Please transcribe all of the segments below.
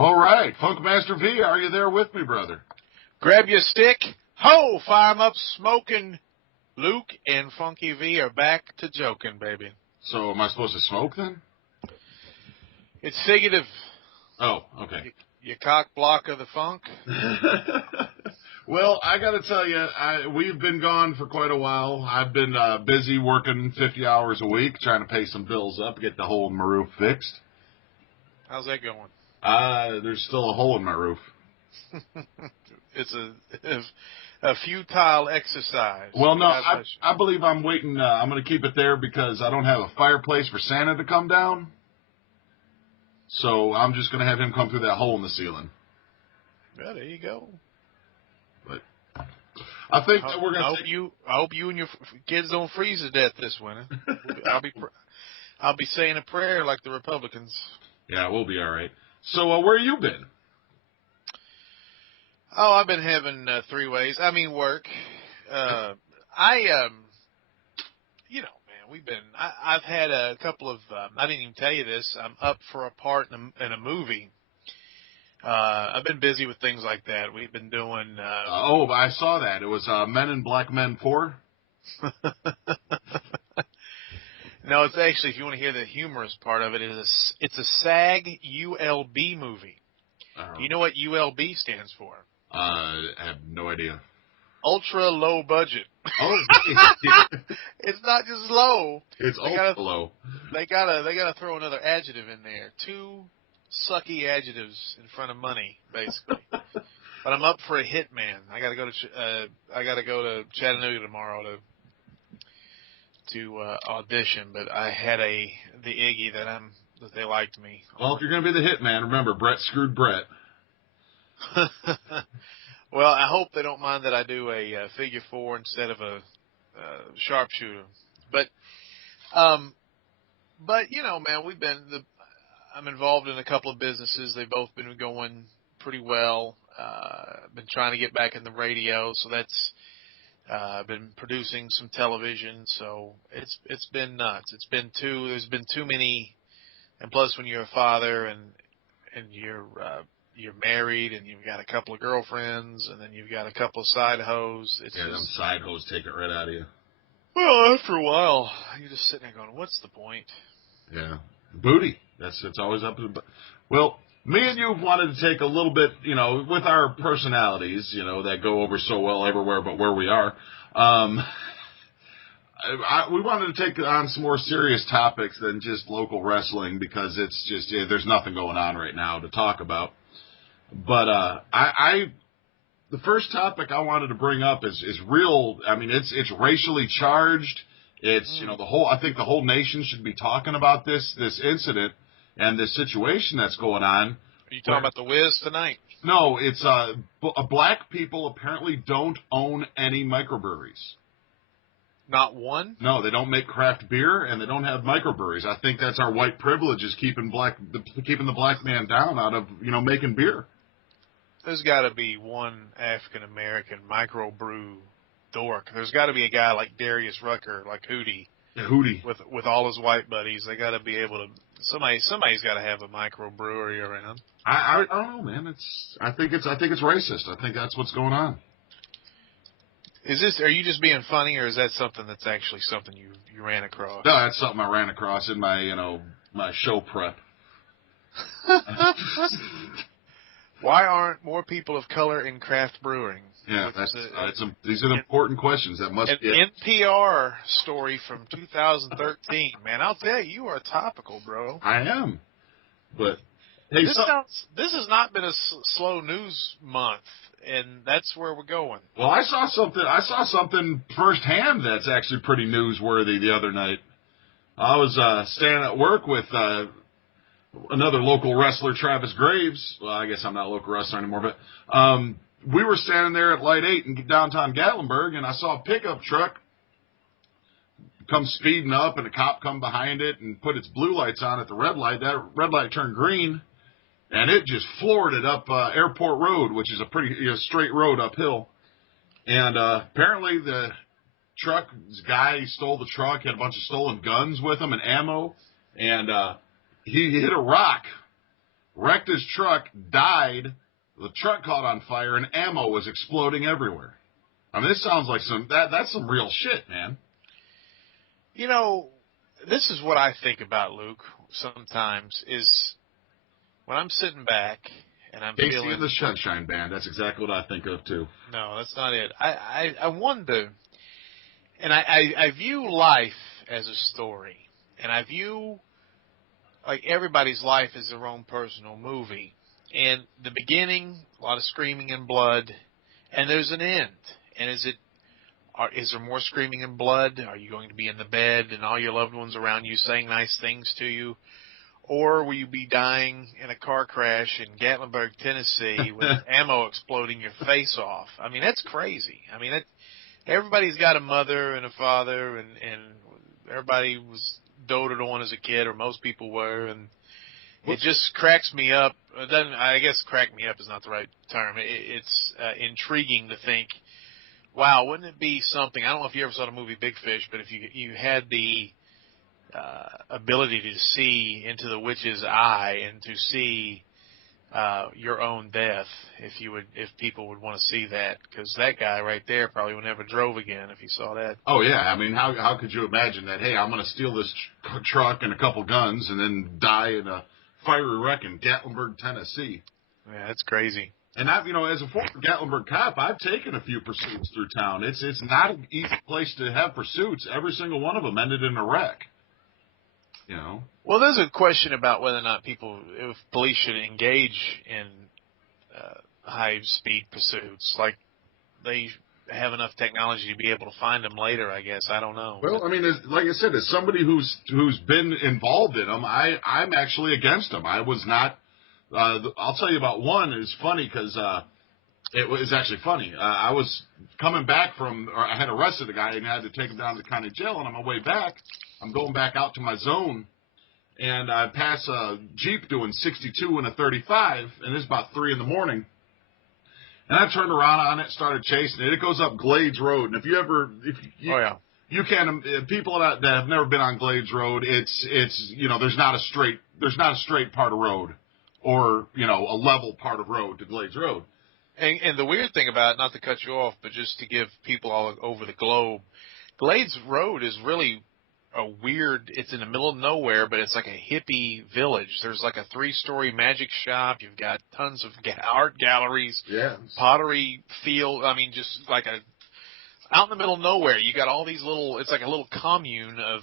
All right, Funkmaster V, are you there with me, brother? Grab your stick. Ho! Fire 'em up, smoking. Luke and Funky V are back to joking, baby. So am I supposed to smoke then? It's figurative. Oh, okay. You cock block of the funk. Well, I got to tell you, we've been gone for quite a while. I've been busy working 50 hours a week, trying to pay some bills up, get the hole in my roof fixed. How's that going? There's still a hole in my roof. It's a futile exercise. Well, no, I believe I'm waiting. I'm going to keep it there because I don't have a fireplace for Santa to come down. So I'm just going to have him come through that hole in the ceiling. Yeah, there you go. But I think that we're going to. I hope you and your kids don't freeze to death this winter. I'll be saying a prayer like the Republicans. Yeah, we'll be all right. So where you been? Oh, I've been having 3 ways. I mean, work. I've had a couple of, I didn't even tell you this, I'm up for a part in a movie. I've been busy with things like that. We've been doing... I saw that. It was Men in Black Men 4? No, it's actually, if you want to hear the humorous part of it, it's a SAG ULB movie. Do you know what ULB stands for? I have no idea. Ultra low budget. Oh, it's not just low. It's ultra low. They gotta throw another adjective in there. 2 sucky adjectives in front of money, basically. But I'm up for a hitman. I gotta go to Chattanooga tomorrow to audition. But I had the Iggy that they liked me. Well, if you're gonna be the hitman, remember Brett screwed Brett. Well, I hope they don't mind that I do a figure 4 instead of a sharpshooter. But you know, man, I'm involved in a couple of businesses. They've both been going pretty well. I've been trying to get back in the radio, so that's I've been producing some television. So it's been nuts. There's been too many, and plus when you're a father and you're married and you've got a couple of girlfriends and then you've got a couple of side hoes. Them side hoes take it right out of you. Well, after a while, you're just sitting there going, what's the point? Yeah. Booty. It's always up to the... Well, me and you wanted to take a little bit, with our personalities, that go over so well everywhere but where we are. We wanted to take on some more serious topics than just local wrestling because it's just, there's nothing going on right now to talk about. But the first topic I wanted to bring up is real. I mean, it's racially charged. It's I think the whole nation should be talking about this incident and this situation that's going on. Are you talking about the Wiz tonight? No, it's black people apparently don't own any microbreweries. Not one? No, they don't make craft beer and they don't have microbreweries. I think that's our white privilege is keeping the black man down out of making beer. There's got to be one African-American microbrew dork. There's got to be a guy like Darius Rucker, like Hootie. Yeah, Hootie. With all his white buddies. They got to be able to... Somebody's got to have a microbrewery around. I don't know, man. I think it's racist. I think that's what's going on. Are you just being funny, or is that something that's actually something you ran across? No, that's something I ran across in my, my show prep. Why aren't more people of color in craft brewing? Yeah, these are the important questions that must be. An NPR story from 2013. Man, I'll tell you are topical, bro. I am. But hey, this has not been a slow news month, and that's where we're going. Well, I saw something firsthand that's actually pretty newsworthy the other night. I was standing at work with another local wrestler, Travis Graves. Well, I guess I'm not a local wrestler anymore, but we were standing there at Light 8 in downtown Gatlinburg, and I saw a pickup truck come speeding up, and a cop come behind it and put its blue lights on at the red light. That red light turned green, and it just floored it up Airport Road, which is a pretty straight road uphill. And apparently the guy stole the truck, had a bunch of stolen guns with him and ammo, and he hit a rock wrecked his truck, died. The truck caught on fire, and ammo was exploding everywhere. I mean, this sounds like that's some real shit, man. You know, this is what I think about, Luke, sometimes, is when I'm sitting back and I'm Casey feeling... and the Sunshine Band, that's exactly what I think of, too. No, that's not it. I wonder, and I view life as a story, and I view, like, everybody's life as their own personal movie. And the beginning, a lot of screaming and blood, and there's an end. And is there more screaming and blood? Are you going to be in the bed and all your loved ones around you saying nice things to you? Or will you be dying in a car crash in Gatlinburg, Tennessee with ammo exploding your face off? I mean, that's crazy. I mean, everybody's got a mother and a father, and everybody was doted on as a kid, or most people were, and it just cracks me up. I guess crack me up is not the right term. It's intriguing to think, wow, wouldn't it be something? I don't know if you ever saw the movie Big Fish, but if you had the ability to see into the witch's eye and to see your own death, if people would want to see that, because that guy right there probably would never drove again if he saw that. Oh yeah, I mean, how could you imagine that? Hey, I'm going to steal this truck and a couple guns and then die in a fiery wreck in Gatlinburg, Tennessee. Yeah, that's crazy. And as a former Gatlinburg cop, I've taken a few pursuits through town. It's not an easy place to have pursuits. Every single one of them ended in a wreck. Well, there's a question about whether or not if police should engage in high-speed pursuits. Like, they have enough technology to be able to find them later, I guess. I don't know. Well, I mean, like I said, as somebody who's been involved in them, I'm actually against them. I was not. I'll tell you about one. It's funny because it was actually funny. I was coming back I had arrested a guy and had to take him down to the county jail. And on my way back, I'm going back out to my zone, and I pass a Jeep doing 62 and a 35, and it's about 3 a.m. And I turned around on it, started chasing it. It goes up Glades Road, and you can, people that have never been on Glades Road, it's there's not a straight part of road, or a level part of road to Glades Road. And the weird thing about it, not to cut you off, but just to give people all over the globe, Glades Road is really it's in the middle of nowhere, but it's like a hippie village. There's like a 3-story magic shop. You've got tons of art galleries, pottery field. I mean, just like out in the middle of nowhere. You got all these it's like a little commune of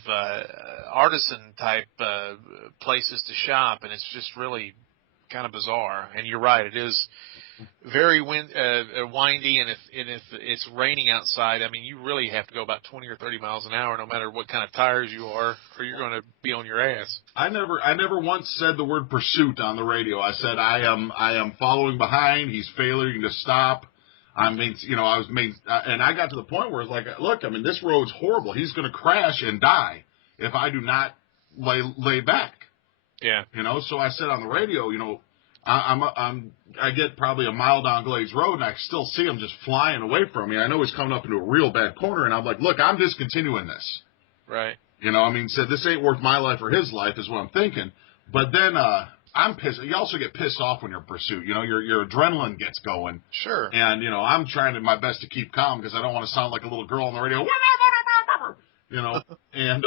artisan type places to shop, and it's just really kind of bizarre. And you're right, it is very windy, and if it's raining outside, I mean, you really have to go about 20 or 30 miles an hour, no matter what kind of tires you are, or you're going to be on your ass. I never once said the word pursuit on the radio. I said I am following behind. He's failing to stop. And I got to the point where it's like, look, I mean, this road's horrible. He's going to crash and die if I do not lay back. Yeah. So I said on the radio, I get probably a mile down Glades Road, and I still see him just flying away from me. I know he's coming up into a real bad corner, and I'm like, look, I'm discontinuing this. Right. Said this ain't worth my life or his life is what I'm thinking. But then I'm pissed. You also get pissed off when you're in pursuit. Your adrenaline gets going. Sure. And, I'm trying my best to keep calm because I don't want to sound like a little girl on the radio. And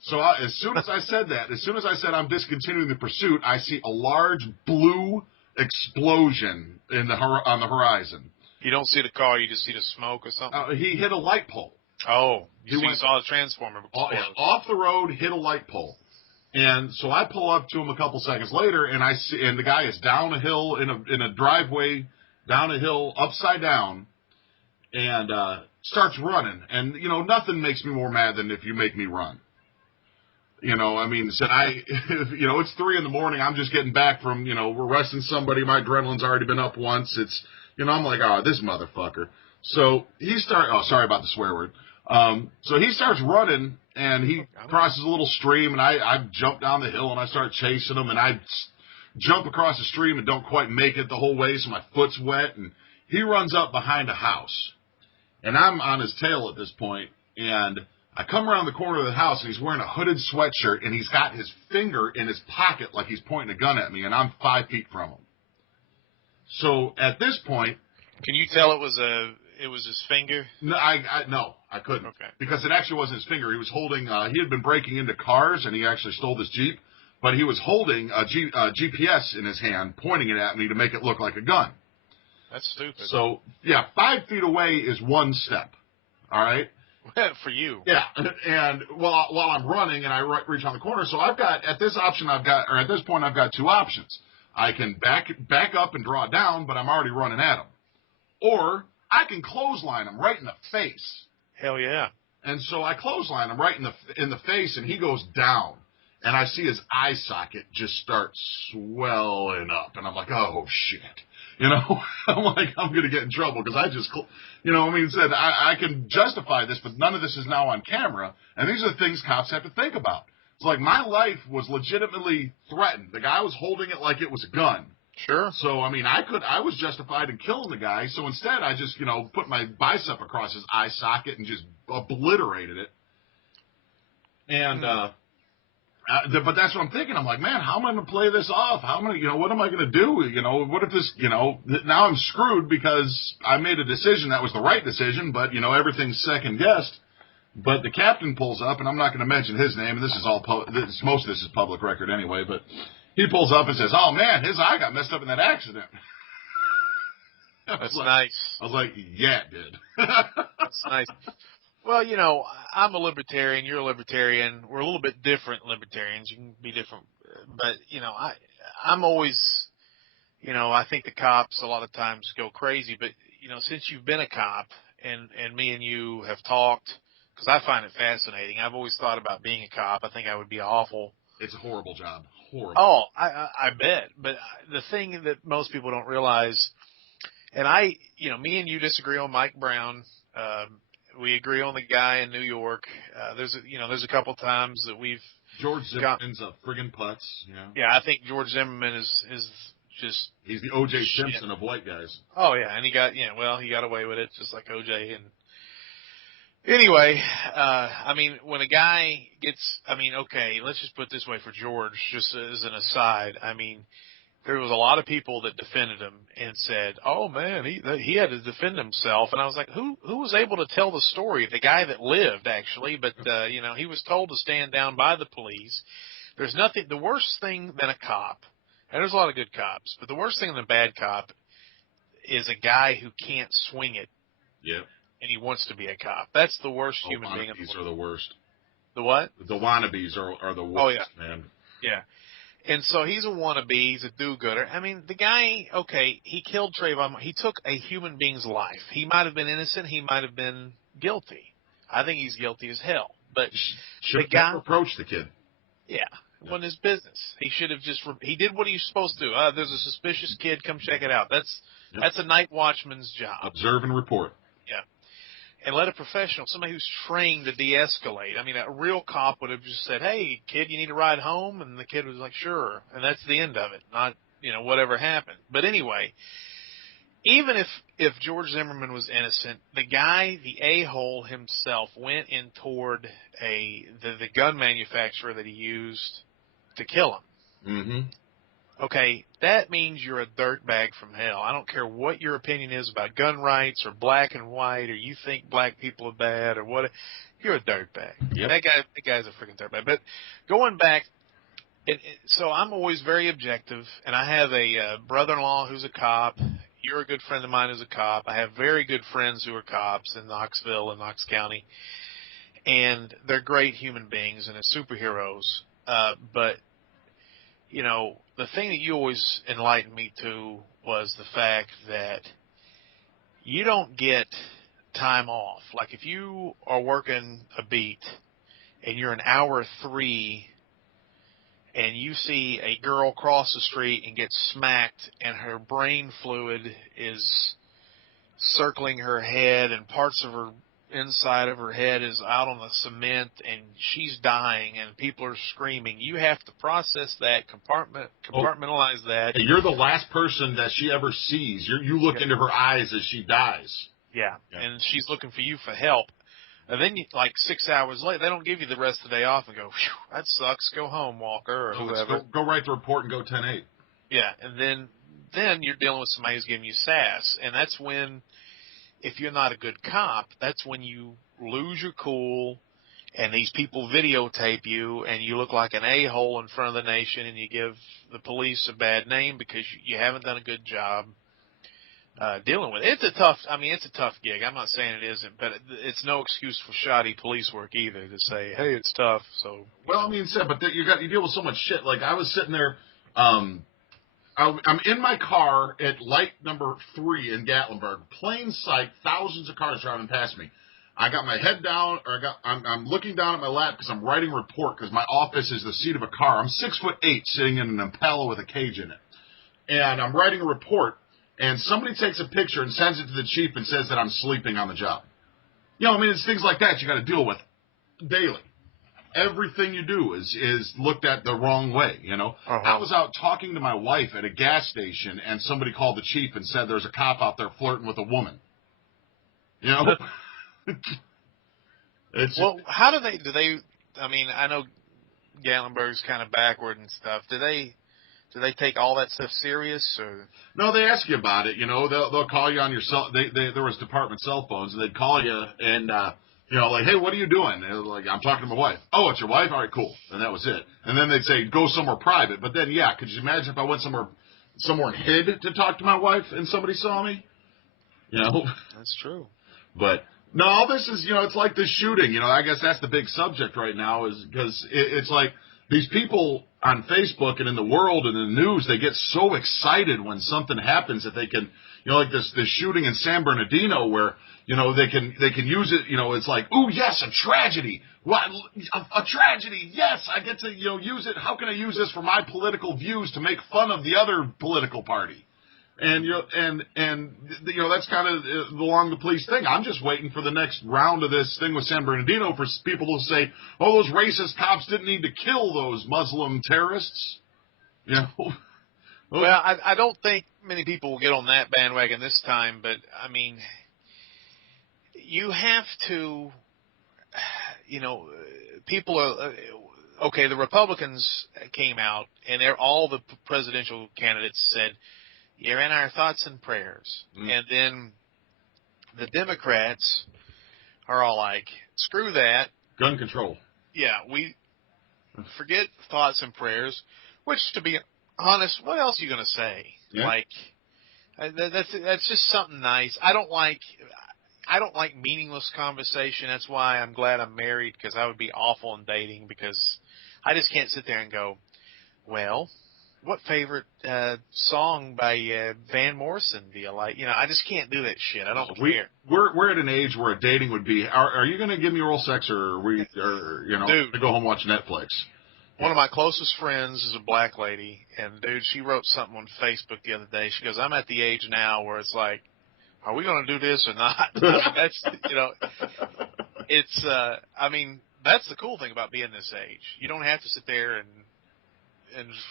so as soon as I said I'm discontinuing the pursuit, I see a large blue explosion on the horizon. You don't see the car, you just see the smoke or something? He hit a light pole. Oh, you saw the transformer explode. Off the road, hit a light pole. And so I pull up to him a couple seconds later, and the guy is down a hill in a driveway, down a hill, upside down, and starts running. And, nothing makes me more mad than if you make me run. Said it's 3 a.m. I'm just getting back from, we're arresting somebody. My adrenaline's already been up once. It's, I'm like, oh, this motherfucker. So sorry about the swear word. So he starts running, and he crosses a little stream, and I jump down the hill, and I start chasing him, and I jump across the stream and don't quite make it the whole way, so my foot's wet, and he runs up behind a house. And I'm on his tail at this point, and I come around the corner of the house, and he's wearing a hooded sweatshirt, and he's got his finger in his pocket like he's pointing a gun at me, and I'm 5 feet from him. So at this point, can you tell it was his finger? No, I couldn't. Okay. Because it actually wasn't his finger. He was holding, he had been breaking into cars, and he actually stole this Jeep, but he was holding a GPS in his hand, pointing it at me to make it look like a gun. That's stupid. So, yeah, 5 feet away is one step, all right? For you. Yeah, and while I'm running and I reach on the corner, so at this point, I've got 2 options. I can back up and draw down, but I'm already running at him. Or I can clothesline him right in the face. Hell yeah. And so I clothesline him right in the face, and he goes down. And I see his eye socket just start swelling up. And I'm like, oh, shit. You know, I'm like, I'm going to get in trouble because I just, I can justify this, but none of this is now on camera. And these are the things cops have to think about. It's like my life was legitimately threatened. The guy was holding it like it was a gun. Sure. So, I was justified in killing the guy. So instead, I just, put my bicep across his eye socket and just obliterated it. And, but that's what I'm thinking. I'm like, man, how am I going to play this off? What am I going to do? What if this, now I'm screwed because I made a decision that was the right decision, but, everything's second guessed. But the captain pulls up, and I'm not going to mention his name, and this is most of this is public record anyway, but he pulls up and says, oh, man, his eye got messed up in that accident. That's nice. I was like, yeah, it did. That's nice. Well, I'm a libertarian. You're a libertarian. We're a little bit different libertarians. You can be different. But, I'm always, I think the cops a lot of times go crazy. But, since you've been a cop and me and you have talked, because I find it fascinating. I've always thought about being a cop. I think I would be awful. It's a horrible job. Horrible. Oh, I bet. But the thing that most people don't realize, and me and you disagree on Mike Brown. We agree on the guy in New York. There's a couple times that we've George Zimmerman's a friggin' putz. Yeah, I think George Zimmerman is just he's the O.J. Simpson of white guys. Oh yeah, and he got away with it just like O.J. And anyway, when a guy gets, okay, let's just put it this way for George, just as an aside. There was a lot of people that defended him and said, "Oh man, he had to defend himself." And I was like, "Who was able to tell the story?" The guy that lived, actually, but he was told to stand down by the police. There's nothing. The worst thing than a cop, and there's a lot of good cops, but the worst thing than a bad cop is a guy who can't swing it. Yep. And he wants to be a cop. That's the worst human being in the world. Wannabes are the worst. The what? The wannabes are the worst. Oh yeah, man. Yeah. And so he's a wannabe. He's a do-gooder. The guy, okay, he killed Trayvon. He took a human being's life. He might have been innocent. He might have been guilty. I think he's guilty as hell. But should have never approached the kid. Yeah, it wasn't his business. He should have he did what he was supposed to do. There's a suspicious kid. Come check it out. That's a night watchman's job. Observe and report. Yeah. And let a professional, somebody who's trained to de-escalate. A real cop would have just said, "Hey, kid, you need a ride home?" And the kid was like, "Sure." And that's the end of it, not, whatever happened. But anyway, even if George Zimmerman was innocent, the guy, the a-hole himself, went in toward the gun manufacturer that he used to kill him. Mm-hmm. Okay, that means you're a dirtbag from hell. I don't care what your opinion is about gun rights or black and white, or you think black people are bad or what. You're a dirtbag. Yep. That guy's a freaking dirtbag. But going back, so I'm always very objective, and I have a brother-in-law who's a cop. You're a good friend of mine who's a cop. I have very good friends who are cops in Knoxville and Knox County, and they're great human beings and they're superheroes. But the thing that you always enlightened me to was the fact that you don't get time off. Like if you are working a beat and you're in hour 3 and you see a girl cross the street and get smacked and her brain fluid is circling her head and parts of her inside of her head is out on the cement and she's dying and people are screaming, you have to process that, compartmentalize that. You're the last person that she ever sees. You look into her eyes as she dies. Yeah, and she's looking for you for help. And then, like 6 hours later, they don't give you the rest of the day off and go, "Phew, that sucks. Go home, Walker," or whoever. Go write the report and go 10-8. Yeah, and then you're dealing with somebody who's giving you sass, and that's when, if you're not a good cop, that's when you lose your cool, and these people videotape you, and you look like an a-hole in front of the nation, and you give the police a bad name because you haven't done a good job dealing with it. It's a tough gig. I'm not saying it isn't, but it's no excuse for shoddy police work either to say, hey, it's tough. So, well, I mean, but you deal with so much shit. Like, I was sitting there, I'm in my car at light number 3 in Gatlinburg, plain sight, thousands of cars driving past me. I got my head down, I'm looking down at my lap because I'm writing a report because my office is the seat of a car. I'm 6'8", sitting in an Impala with a cage in it, and I'm writing a report. And somebody takes a picture and sends it to the chief and says that I'm sleeping on the job. You know, I mean, it's things like that you got to deal with daily. Everything you do is looked at the wrong way, you know. Uh-huh. I was out talking to my wife at a gas station, and somebody called the chief and said there's a cop out there flirting with a woman. You know? Well, how do they, I mean, I know Gatlinburg's kind of backward and stuff. Do they take all that stuff serious, or? No, they ask you about it. You know, they'll call you on your cell. There was department cell phones, and they'd call you and you know, like, hey, what are you doing? And like, I'm talking to my wife. Oh, it's your wife? All right, cool. And that was it. And then they'd say, go somewhere private. But then, yeah, could you imagine if I went somewhere and hid to talk to my wife and somebody saw me? You know, that's true. But no, all this is, you know, it's like this shooting. You know, I guess that's the big subject right now, is because it's like these people on Facebook and in the world and in the news, they get so excited when something happens that they can, you know, like this shooting in San Bernardino where, you know, they can use it, you know, it's like, ooh, yes, a tragedy. What? A tragedy. Yes, I get to, you know, use it. How can I use this for my political views to make fun of the other political party? And, you know, and you know, that's kind of along the police thing. I'm just waiting for the next round of this thing with San Bernardino for people to say, oh, those racist cops didn't need to kill those Muslim terrorists. You know? Well, I don't think many people will get on that bandwagon this time, but, I mean, you have to, you know, people are, okay, the Republicans came out, and all the presidential candidates said, you're in our thoughts and prayers. And then the Democrats are all like, screw that. Gun control. Yeah, we forget thoughts and prayers, which, to be honest, what else are you going to say? Yeah. Like, that's just something nice. I don't like meaningless conversation. That's why I'm glad I'm married, because I would be awful in dating, because I just can't sit there and go, well, what favorite song by Van Morrison do you like? You know, I just can't do that shit. I don't care. We're at an age where dating would be, are you going to give me oral sex, or you know, dude, to go home and watch Netflix? One of my closest friends is a black lady, and dude, she wrote something on Facebook the other day. She goes, I'm at the age now where it's like, are we going to do this or not? That's, you know, it's, I mean, that's the cool thing about being this age. You don't have to sit there and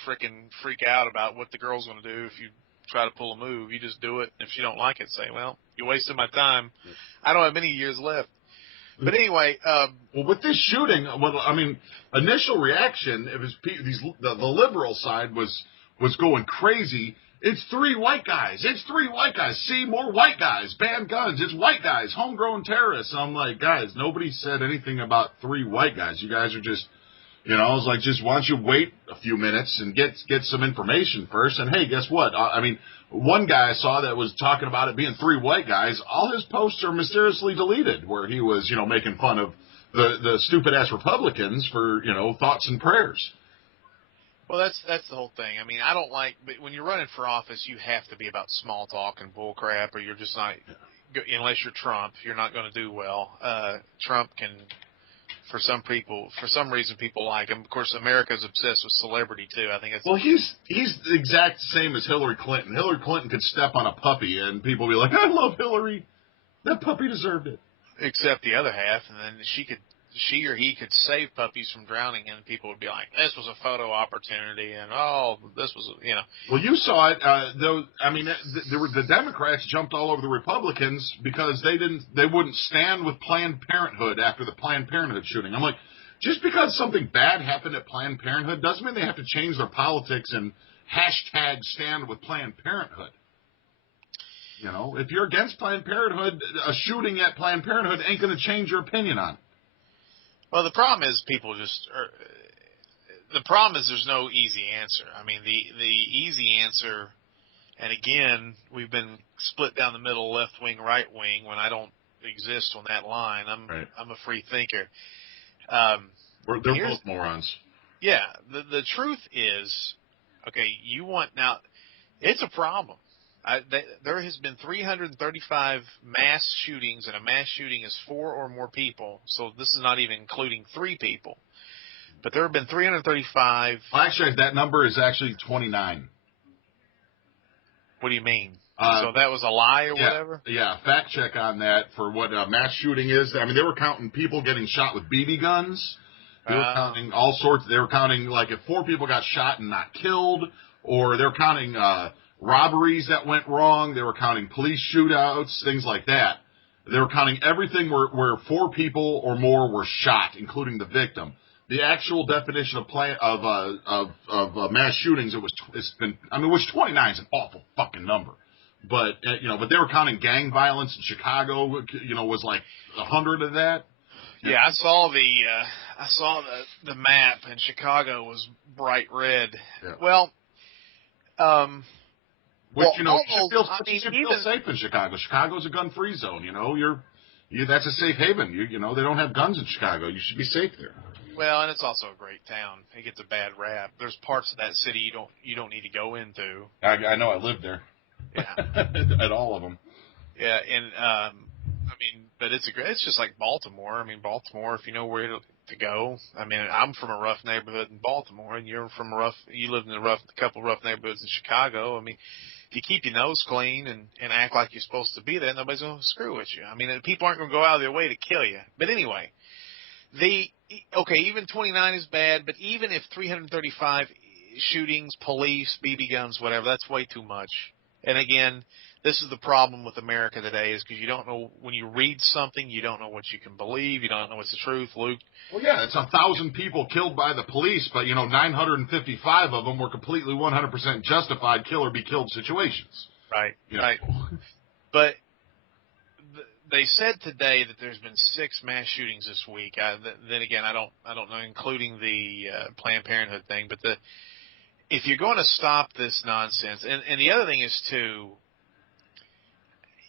frickin' freak out about what the girl's going to do if you try to pull a move. You just do it. If she don't like it, say, well, you're wasting my time. I don't have many years left. But anyway. Well, with this shooting, I mean, initial reaction, it was the liberal side was going crazy. It's 3 white guys. It's 3 white guys. See, more white guys. Ban guns. It's white guys. Homegrown terrorists. I'm like, guys, nobody said anything about 3 white guys. You guys are just... You know, I was like, just why don't you wait a few minutes and get some information first? And hey, guess what? I mean, one guy I saw that was talking about it being 3 white guys. All his posts are mysteriously deleted, where he was, you know, making fun of the stupid ass Republicans for, you know, thoughts and prayers. Well, that's the whole thing. I mean, I don't like, but when you're running for office, you have to be about small talk and bull crap, or you're just not. Unless you're Trump, you're not going to do well. Trump can. For some reason, people like him. Of course, America's obsessed with celebrity too. I think it's he's the exact same as Hillary Clinton. Hillary Clinton could step on a puppy, and people would be like, "I love Hillary. That puppy deserved it." Except the other half, and then she or he could save puppies from drowning, and people would be like, "This was a photo opportunity," and "Oh, this was," you know. Well, you saw it. Though I mean, the Democrats jumped all over the Republicans because they wouldn't stand with Planned Parenthood after the Planned Parenthood shooting. I'm like, just because something bad happened at Planned Parenthood doesn't mean they have to change their politics and hashtag stand with Planned Parenthood. You know, if you're against Planned Parenthood, a shooting at Planned Parenthood ain't going to change your opinion on it. Well, the problem is the problem is there's no easy answer. I mean, the easy answer, and again, we've been split down the middle, left wing, right wing, when I don't exist on that line. I'm a free thinker. They're both morons. Yeah, the truth is, okay, now, it's a problem. There has been 335 mass shootings, and a mass shooting is 4 or more people. So this is not even including 3 people. But there have been 335. Well, actually, that number is actually 29. What do you mean? So that was a lie or whatever? Yeah, fact check on that for what a mass shooting is. I mean, they were counting people getting shot with BB guns. They were counting all sorts. They were counting, like, if 4 people got shot and not killed, or they were counting robberies that went wrong. They were counting police shootouts, things like that. They were counting everything where 4 people or more were shot, including the victim. The actual definition of mass shootings, which 29 is an awful fucking number. But, but they were counting gang violence in Chicago, was like 100 of that. Yeah, I saw the map, and Chicago was bright red. Yeah. Well, which, you should feel safe in Chicago. Chicago's a gun-free zone, that's a safe haven. They don't have guns in Chicago. You should be safe there. Well, and it's also a great town. It gets a bad rap. There's parts of that city you don't need to go into. I know. I lived there. Yeah. At all of them. Yeah, and but it's just like Baltimore. I mean, Baltimore, if you know where to go. I mean, I'm from a rough neighborhood in Baltimore, and you lived in a couple rough neighborhoods in Chicago. I mean, if you keep your nose clean and act like you're supposed to be there, nobody's going to screw with you. I mean, people aren't going to go out of their way to kill you. But anyway, even 29 is bad, but even if 335 shootings, police, BB guns, whatever, that's way too much. And again, this is the problem with America today, is because you don't know, when you read something, you don't know what you can believe. You don't know what's the truth, Luke. Well, yeah, it's 1,000 people killed by the police, but, 955 of them were completely 100% justified kill or be killed situations. Right, right. But they said today that there's been 6 mass shootings this week. Then again, I don't know, including the Planned Parenthood thing. But if you're going to stop this nonsense, and the other thing is too,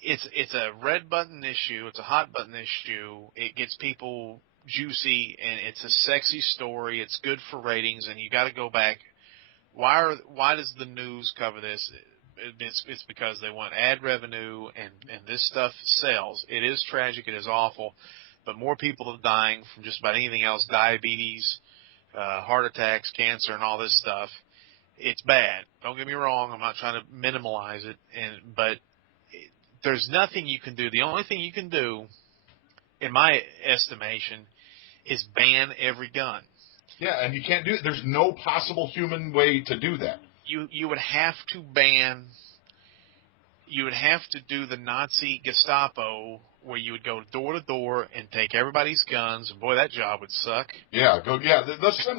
it's a red button issue. It's a hot button issue. It gets people juicy, and it's a sexy story. It's good for ratings, and you got to go back. Why does the news cover this? It's because they want ad revenue, and this stuff sells. It is tragic. It is awful, but more people are dying from just about anything else: diabetes, heart attacks, cancer, and all this stuff. It's bad. Don't get me wrong. I'm not trying to minimize it, but there's nothing you can do. The only thing you can do, in my estimation, is ban every gun. Yeah, and you can't do it. There's no possible human way to do that. You would have to do the Nazi Gestapo, where you would go door to door and take everybody's guns. And boy, that job would suck. Yeah, let's send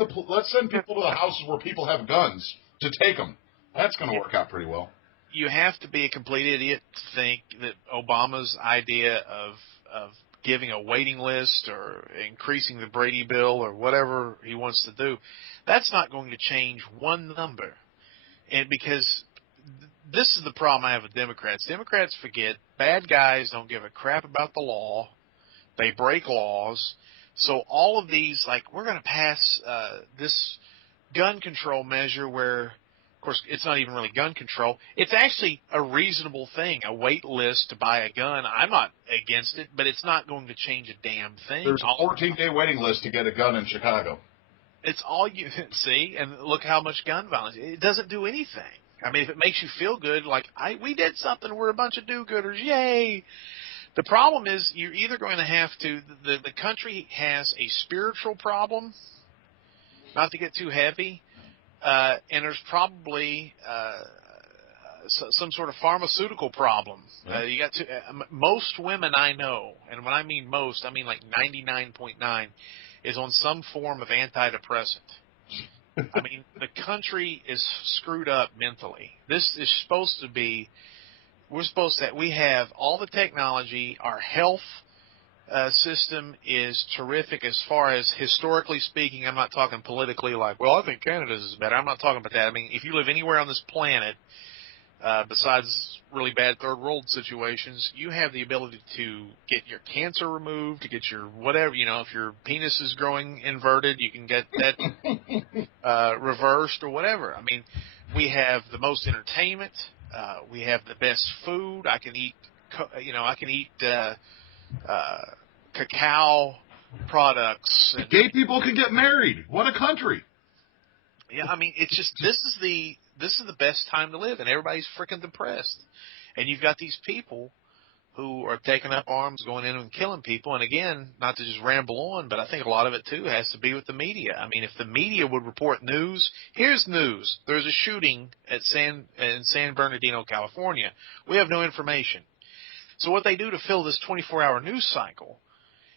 people to the houses where people have guns to take them. That's going to work out pretty well. You have to be a complete idiot to think that Obama's idea of giving a waiting list or increasing the Brady bill or whatever he wants to do, that's not going to change one number. And because this is the problem I have with Democrats. Democrats forget bad guys don't give a crap about the law. They break laws. So all of these, like, we're going to pass this gun control measure where, of course, it's not even really gun control. It's actually a reasonable thing, a wait list to buy a gun. I'm not against it, but it's not going to change a damn thing. There's a 14-day waiting list to get a gun in Chicago. It's all you see, and look how much gun violence. It doesn't do anything. I mean, if it makes you feel good, like we did something, we're a bunch of do-gooders, yay! The problem is you're either going to have to, the country has a spiritual problem, not to get too heavy, and there's probably some sort of pharmaceutical problem. Yeah. You got to, most women I know, and when I mean most, I mean like 99.9, is on some form of antidepressant. I mean, the country is screwed up mentally. This is supposed to be, we have all the technology. Our health system is terrific as far as historically speaking. I'm not talking politically like, well, I think Canada's is better. I'm not talking about that. I mean, if you live anywhere on this planet, besides really bad third world situations, you have the ability to get your cancer removed, to get your whatever, if your penis is growing inverted, you can get that reversed or whatever. I mean, we have the most entertainment. We have the best food. I can eat cacao products. And, gay people can get married. What a country. Yeah, I mean, it's just, this is the best time to live, and everybody's freaking depressed. And you've got these people who are taking up arms, going in and killing people. And again, not to just ramble on, but I think a lot of it too has to be with the media. I mean, if the media would report news, here's news. There's a shooting in San Bernardino, California. We have no information. So what they do to fill this 24-hour news cycle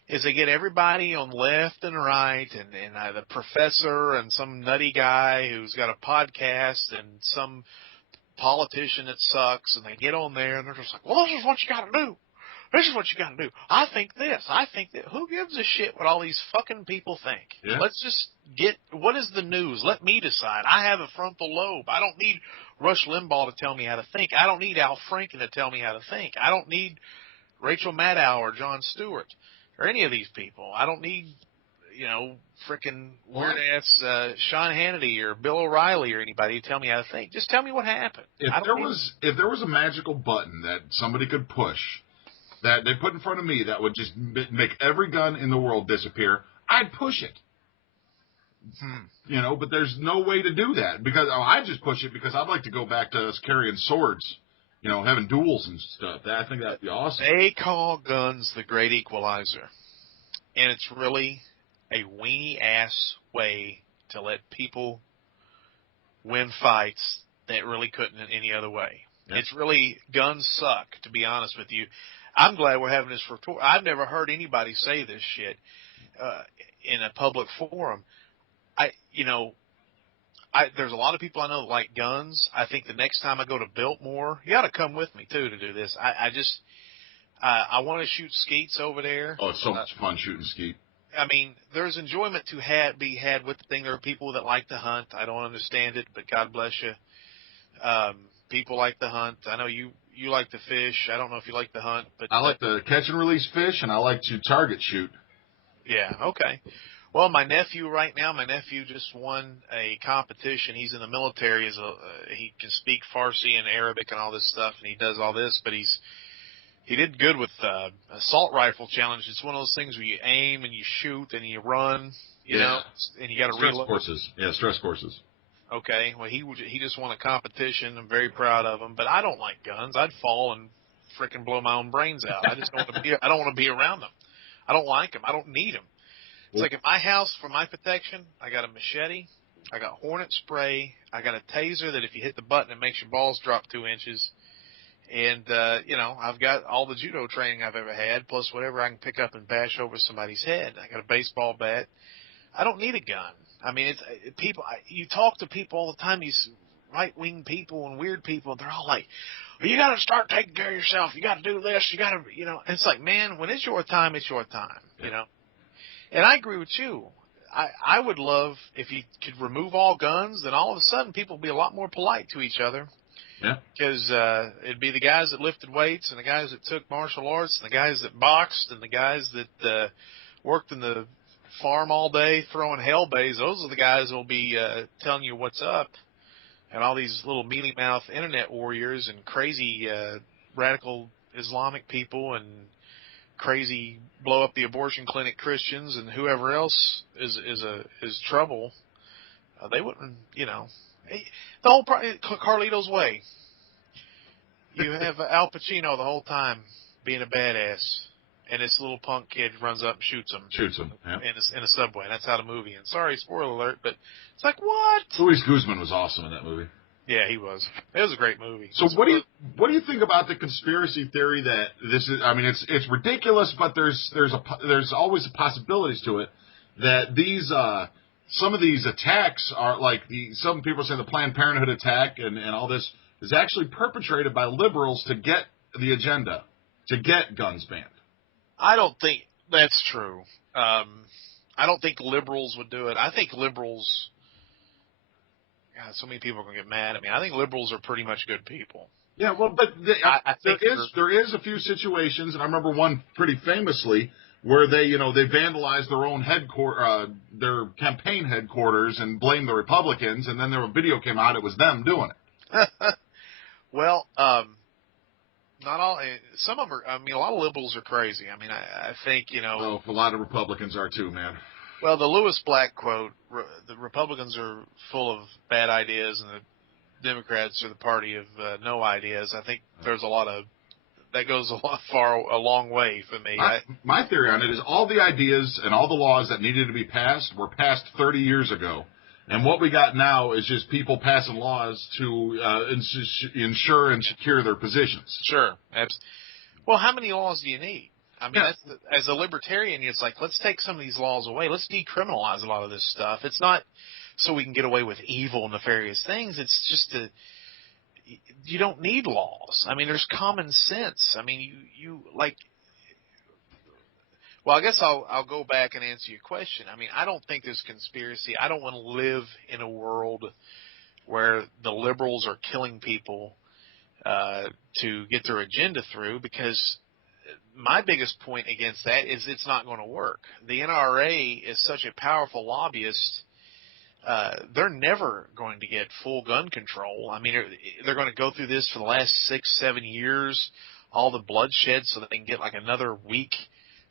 is they get everybody on left and right, and the professor and some nutty guy who's got a podcast and some politician that sucks, and they get on there and they're just like, well, this is what you got to do. This is what you got to do. I think this. I think that. Who gives a shit what all these fucking people think? Yeah. Let's just what is the news? Let me decide. I have a frontal lobe. I don't need Rush Limbaugh to tell me how to think. I don't need Al Franken to tell me how to think. I don't need Rachel Maddow or Jon Stewart or any of these people. I don't need, frickin' weird-ass Sean Hannity or Bill O'Reilly or anybody to tell me how to think. Just tell me what happened. If there was a magical button that somebody could push that they put in front of me that would just make every gun in the world disappear, I'd push it. But there's no way to do that because I just push it because I'd like to go back to us carrying swords, having duels and stuff. I think that'd be awesome. They call guns the great equalizer, and it's really a weenie-ass way to let people win fights that really couldn't in any other way. Yep. It's really, guns suck, to be honest with you. I'm glad we're having this for tour. I've never heard anybody say this shit in a public forum. There's a lot of people I know that like guns. I think the next time I go to Biltmore, you got to come with me too to do this. I want to shoot skeets over there. Oh, it's so much fun shooting skeet. I mean, there's enjoyment to be had with the thing. There are people that like to hunt. I don't understand it, but God bless you. People like to hunt. I know you like to fish. I don't know if you like to hunt, but I like to catch and release fish, and I like to target shoot. Yeah. Okay. Well, my nephew just won a competition. He's in the military. He can speak Farsi and Arabic and all this stuff, and he does all this, but he did good with assault rifle challenge. It's one of those things where you aim and you shoot and you run, you know, and you got to reload. Courses. Yeah, stress courses. Okay. Well, he just won a competition. I'm very proud of him, but I don't like guns. I'd fall and frickin' blow my own brains out. I just don't want to be. I don't want to be around them. I don't like them. I don't need them. It's like in my house, for my protection, I got a machete, I got hornet spray, I got a taser that if you hit the button, it makes your balls drop 2 inches. And, I've got all the judo training I've ever had, plus whatever I can pick up and bash over somebody's head. I got a baseball bat. I don't need a gun. I mean, you talk to people all the time, these right-wing people and weird people, and they're all like, well, you got to start taking care of yourself. You got to do this. You got to, and it's like, man, when it's your time, And I agree with you. I would love if you could remove all guns, then all of a sudden people would be a lot more polite to each other. Yeah. Because it'd be the guys that lifted weights and the guys that took martial arts and the guys that boxed and the guys that worked in the farm all day throwing hell bays. Those are the guys that will be telling you what's up. And all these little mealy-mouth internet warriors and crazy radical Islamic people and crazy blow up the abortion clinic Christians and whoever else is trouble. They wouldn't, the whole Carlito's Way. You have Al Pacino the whole time being a badass, and this little punk kid runs up and shoots him. Yeah. In a subway. And that's how the movie ends. Sorry, spoiler alert, but it's like, what? Luis Guzman was awesome in that movie. Yeah, he was. It was a great movie. So what do you think about the conspiracy theory that this is? I mean, it's ridiculous, but there's always possibilities to it that these some of these attacks are like some people say the Planned Parenthood attack and all this is actually perpetrated by liberals to get the agenda, to get guns banned. I don't think that's true. I don't think liberals would do it. I think liberals. God, so many people are going to get mad at me. I think liberals are pretty much good people. Yeah, well, but there is a few situations, and I remember one pretty famously where they vandalized their own their campaign headquarters and blamed the Republicans, and then a video came out, it was them doing it. Well, not all. Some of them are. I mean, a lot of liberals are crazy. I mean, I think Oh, a lot of Republicans are too, man. Well, the Lewis Black quote: "The Republicans are full of bad ideas, and the Democrats are the party of no ideas." I think there's a lot of that goes a long way for me. My theory on it is all the ideas and all the laws that needed to be passed were passed 30 years ago, and what we got now is just people passing laws to ensure and secure their positions. Sure. Well, how many laws do you need? I mean, as a libertarian, it's like, let's take some of these laws away. Let's decriminalize a lot of this stuff. It's not so we can get away with evil, nefarious things. It's just you don't need laws. I mean, there's common sense. I mean, well, I guess I'll go back and answer your question. I mean, I don't think there's conspiracy. I don't want to live in a world where the liberals are killing people to get their agenda through, because my biggest point against that is it's not going to work. The NRA is such a powerful lobbyist. They're never going to get full gun control. I mean, they're going to go through this for the last 6-7 years, all the bloodshed, so that they can get like another week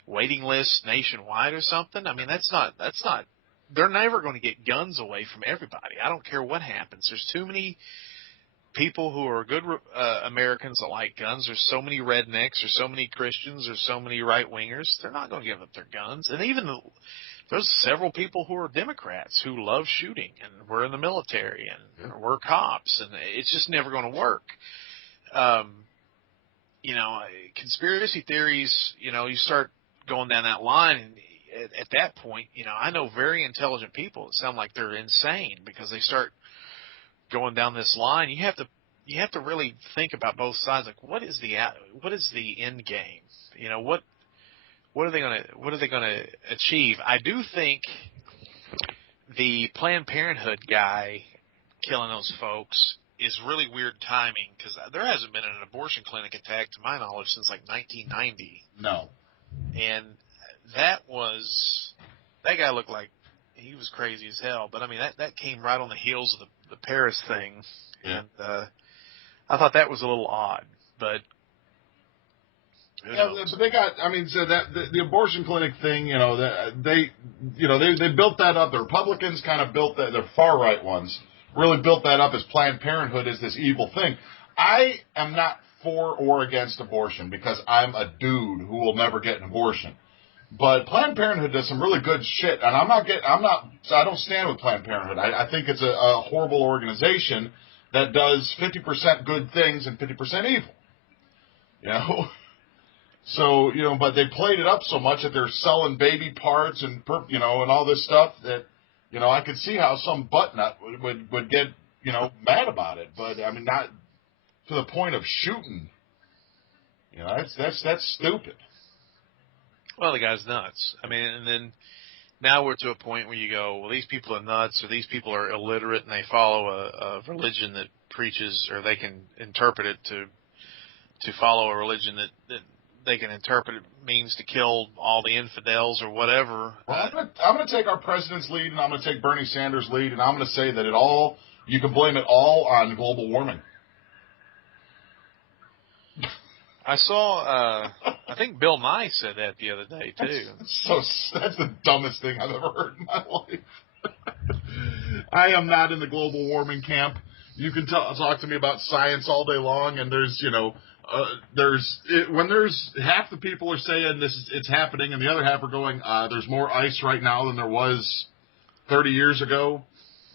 waiting list nationwide or something. I mean, that's not. They're never going to get guns away from everybody. I don't care what happens. There's too many people who are good Americans that like guns. There's so many rednecks. There's so many Christians. There's so many right-wingers. They're not going to give up their guns. And even there's several people who are Democrats who love shooting, and we're in the military, and we're cops, and it's just never going to work. Conspiracy theories, you start going down that line, and at that point, I know very intelligent people that sound like they're insane because they start going down this line. You have to really think about both sides. Like, what is the end game? What are they going to achieve? I do think the Planned Parenthood guy killing those folks is really weird timing, because there hasn't been an abortion clinic attack, to my knowledge, since like 1990. No. And that guy looked like he was crazy as hell. But I mean, that came right on the heels of the Paris thing. Yeah. And I thought that was a little odd, but so they got. I mean, so that the abortion clinic thing, they built that up. The Republicans kind of built that. The far right ones really built that up as Planned Parenthood is this evil thing. I am not for or against abortion because I'm a dude who will never get an abortion. But Planned Parenthood does some really good shit, and I don't stand with Planned Parenthood. I think it's a horrible organization that does 50% good things and 50% evil. So, but they played it up so much that they're selling baby parts and and all this stuff that, I could see how some buttnut would get, mad about it. But I mean, not to the point of shooting. That's stupid. Well, the guy's nuts. I mean, and then now we're to a point where you go, well, these people are nuts, or these people are illiterate, and they follow a religion that preaches, or they can interpret it to follow a religion that they can interpret it means to kill all the infidels or whatever. Well, I'm going to take our president's lead, and I'm going to take Bernie Sanders' lead, and I'm going to say that you can blame it all on global warming. I saw, I think Bill Nye said that the other day, too. That's the dumbest thing I've ever heard in my life. I am not in the global warming camp. You can talk to me about science all day long, and there's, when there's half the people are saying it's happening, and the other half are going, there's more ice right now than there was 30 years ago.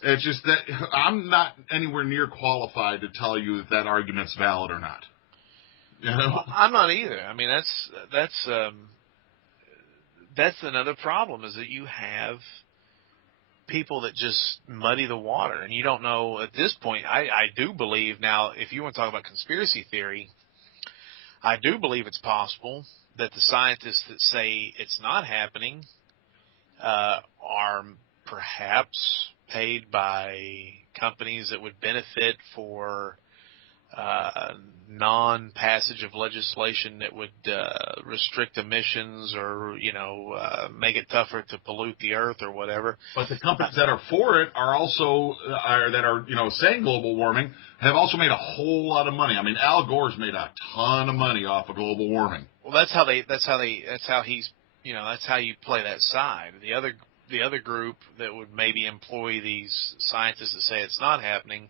It's just that I'm not anywhere near qualified to tell you if that argument's valid or not. You know? Well, I'm not either. I mean, that's another problem, is that you have people that just muddy the water, and you don't know at this point. I do believe now, if you want to talk about conspiracy theory, I do believe it's possible that the scientists that say it's not happening are perhaps paid by companies that would benefit for non-passage of legislation that would restrict emissions or, make it tougher to pollute the earth or whatever. But the companies that are for it are also, saying global warming, have also made a whole lot of money. I mean, Al Gore's made a ton of money off of global warming. Well, that's how you play that side. The other group that would maybe employ these scientists to say it's not happening,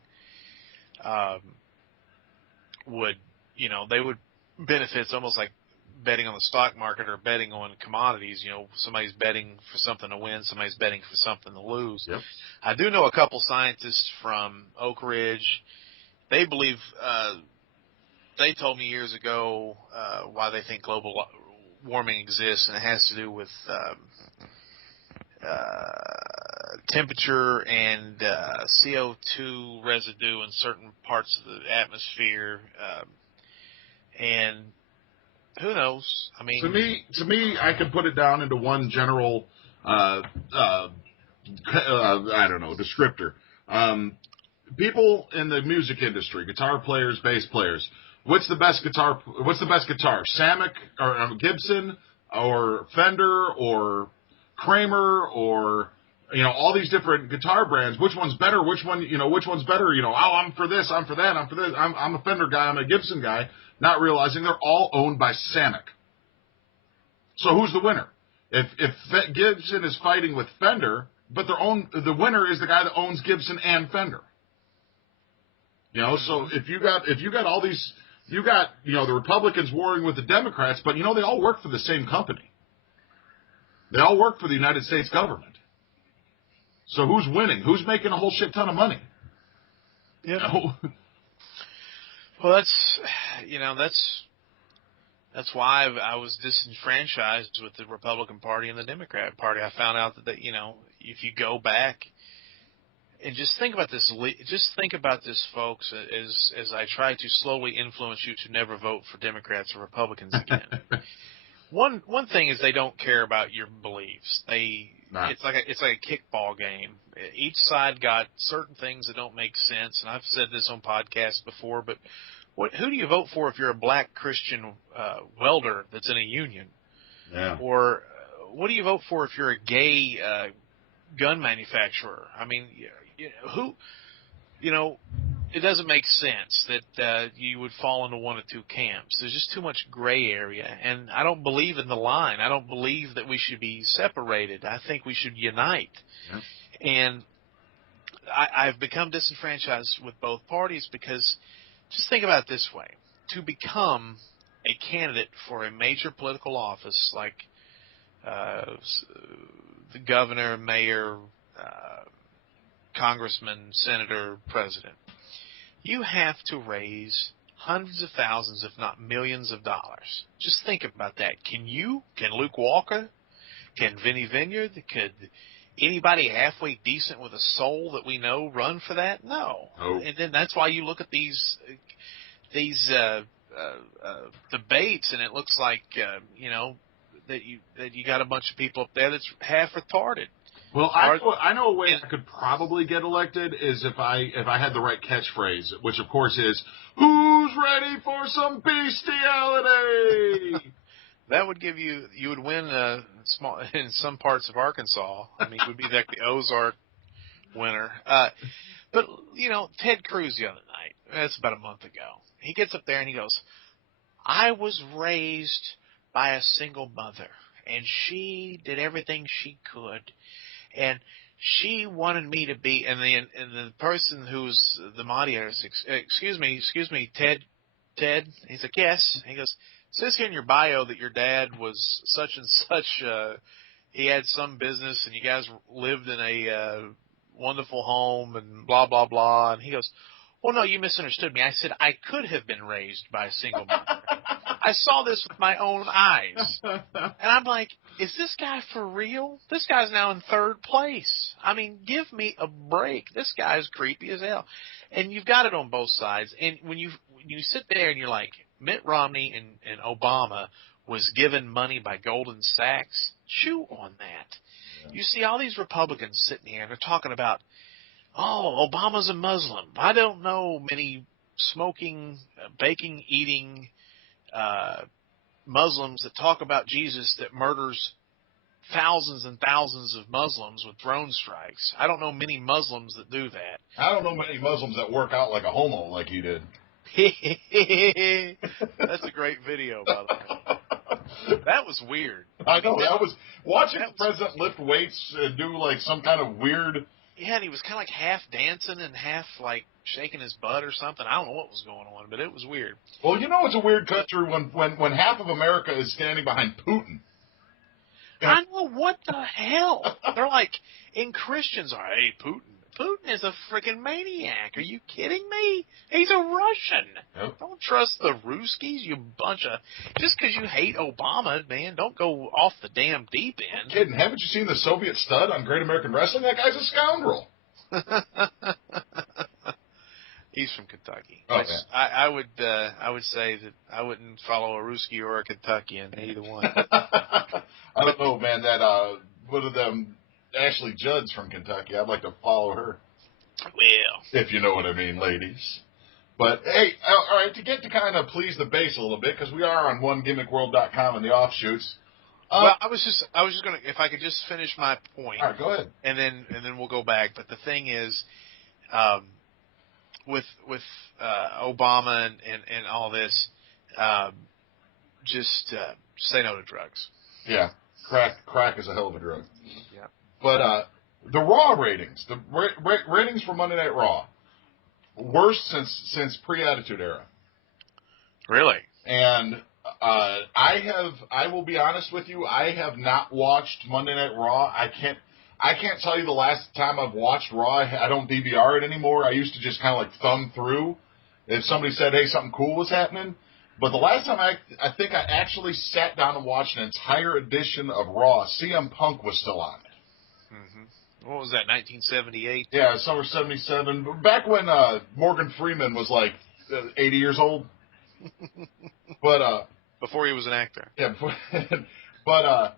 would benefit. It's almost like betting on the stock market or betting on commodities. Somebody's betting for something to win, somebody's betting for something to lose. Yep. I do know a couple scientists from Oak Ridge. They believe, they told me years ago why they think global warming exists, and it has to do with temperature and CO2 residue in certain parts of the atmosphere, and who knows? I mean, to me, I could put it down into one general, descriptor. People in the music industry, guitar players, bass players. What's the best guitar? Samick or Gibson or Fender or Kramer or all these different guitar brands. Which one's better? Which one's better? I'm for this, I'm for that, I'm for this. I'm a Fender guy, I'm a Gibson guy, not realizing they're all owned by Samick. So who's the winner? If Gibson is fighting with Fender, but the winner is the guy that owns Gibson and Fender. So if you got all these, the Republicans warring with the Democrats, but they all work for the same company. They all work for the United States government. So who's winning? Who's making a whole shit ton of money? Yeah. Well, that's why I was disenfranchised with the Republican Party and the Democrat Party. I found out that if you go back and just think about this, folks, as I try to slowly influence you to never vote for Democrats or Republicans again. One thing is they don't care about your beliefs. It's like a kickball game. Each side got certain things that don't make sense, and I've said this on podcasts before. But who do you vote for if you're a black Christian welder that's in a union? Yeah. Or what do you vote for if you're a gay gun manufacturer? I mean, who? It doesn't make sense that you would fall into one of two camps. There's just too much gray area, and I don't believe in the line. I don't believe that we should be separated. I think we should unite. Yeah. And I've become disenfranchised with both parties because just think about it this way. To become a candidate for a major political office like the governor, mayor, congressman, senator, president, you have to raise hundreds of thousands, if not millions of dollars. Just think about that. Can Luke Walker? Can Vinnie Vineyard? Could anybody halfway decent with a soul that we know run for that? No. Oh. And then that's why you look at these debates, and it looks like that you got a bunch of people up there that's half retarded. Well, I know a way I could probably get elected is if I had the right catchphrase, which of course is, "Who's ready for some bestiality?" That would give you would win in some parts of Arkansas. I mean, it would be like the Ozark winner. But Ted Cruz the other night, that's about a month ago, he gets up there and he goes, "I was raised by a single mother, and she did everything she could. And she wanted me to be," and the person who's the moderator says, excuse me, Ted, Ted? He's like, yes. And he goes, it says here in your bio that your dad was such and such. He had some business, and you guys lived in a wonderful home, and blah blah blah. And he goes, well, no, you misunderstood me. I said I could have been raised by a single mother. I saw this with my own eyes. And I'm like, is this guy for real? This guy's now in third place. I mean, give me a break. This guy's creepy as hell. And you've got it on both sides. And when you sit there and you're like, Mitt Romney and Obama was given money by Goldman Sachs, chew on that. Yeah. You see all these Republicans sitting here and they're talking about, oh, Obama's a Muslim. I don't know many smoking, baking, eating Muslims that talk about Jesus that murders thousands and thousands of Muslims with drone strikes. I don't know many Muslims that do that. I don't know many Muslims that work out like a homo like he did. That's a great video, by the way. That was weird. I know. That was watching the president lift weights and do like some kind of weird. Yeah, and he was kind of like half dancing and half like shaking his butt or something. I don't know what was going on, but it was weird. Well, you know it's a weird country when half of America is standing behind Putin. I know, what the hell? They're like, and Christians are, hey, Putin is a freaking maniac. Are you kidding me? He's a Russian. Yep. Don't trust the Ruskies, you bunch of... Just because you hate Obama, man, don't go off the damn deep end. Kidding. Haven't you seen the Soviet stud on Great American Wrestling? That guy's a scoundrel. He's from Kentucky. Oh, man. I would say that I wouldn't follow a Ruski or a Kentuckian, either one. I don't know, man. That one of them, Ashley Judd's from Kentucky. I'd like to follow her. Well, if you know what I mean, ladies. But hey, all right, to get to kind of please the base a little bit, because we are on OneGimmickWorld.com and the offshoots. Well, I was just gonna, if I could just finish my point. All right, go ahead. And then we'll go back. But the thing is, with Obama and all this, just say no to drugs. Yeah, crack is a hell of a drug. Yeah. But the Raw ratings, the ratings for Monday Night Raw, worst since pre-Attitude Era. Really? And I will be honest with you, I have not watched Monday Night Raw. I can't tell you the last time I've watched Raw. I don't DVR it anymore. I used to just kind of like thumb through if somebody said, hey, something cool was happening. But the last time I think I actually sat down and watched an entire edition of Raw, CM Punk was still on it. Mm-hmm. What was that, 1978? Yeah, summer 77. Back when Morgan Freeman was like 80 years old. But before he was an actor. Yeah, but